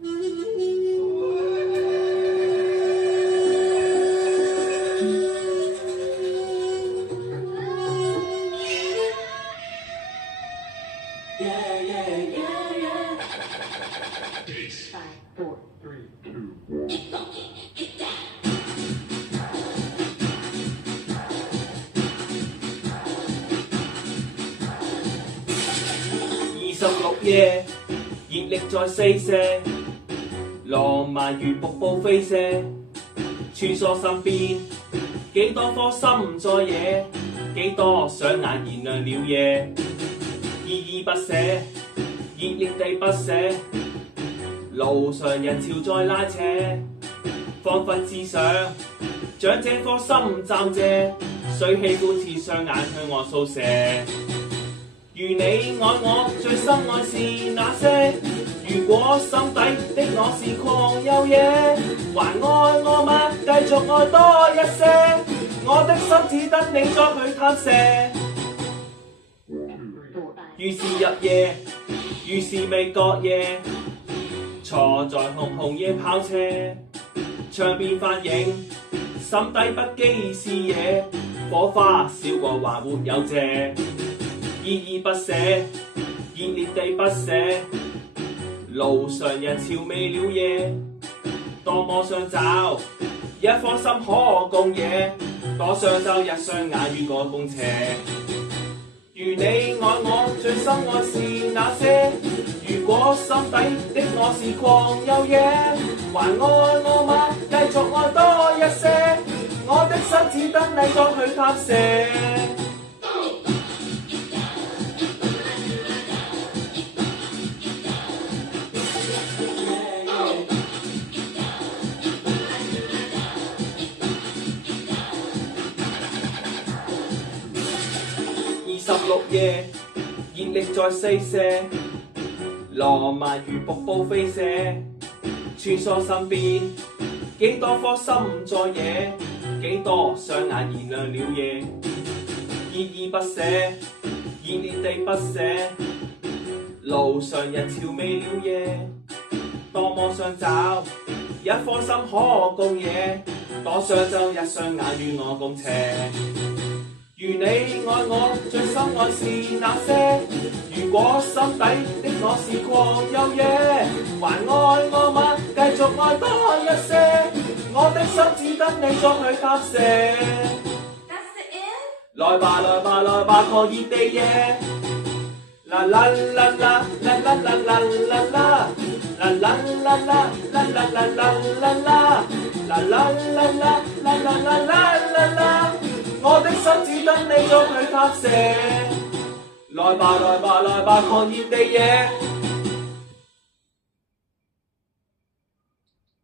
26夜，熱力在四射，浪漫如瀑布飛射，穿梭身邊，幾多顆心在野，幾多雙眼燃亮了夜，依依不捨，熱烈地不捨，路上人潮在拉扯，彷彿只想將這顆心暫借，水氣般似雙眼向我掃射。如你愛我，最深愛是那些？如果心底的我是狂又野，還愛我嗎？繼續愛多一些，我的心只等你再去探射。於是入夜，於是未覺夜，坐在紅紅夜跑車，窗邊反映心底不羈視野，火花燒過還沒有謝。依依不捨，熱烈地不捨，路上人潮未了夜，多麼想找一顆心可共野，多想找一雙眼與我共斜。如你愛我，最深愛是那些？如果心底的我是狂又野，還愛我嗎？繼續愛多一些，我的心只等你再去探射。26夜，熱力在四射，浪漫如瀑布飛射，穿梭身邊，幾多顆心在野，幾多雙眼燃亮了夜，依依不捨，熱烈地不捨，路上人潮未了夜，多麼想找一顆心可共野，多想找一雙眼與我共斜。如你愛我，最深愛是那些？如果心底的我是狂又野，還愛我嗎？繼續愛多一些，我的心只等你再去探射。來吧來吧來吧，狂熱地野，啦啦啦啦啦啦啦啦啦啦，啦啦啦啦啦啦啦啦啦啦，啦啦啦啦啦啦啦啦啦。我的心只等你再去拍射，來吧來吧來吧，狂熱地野。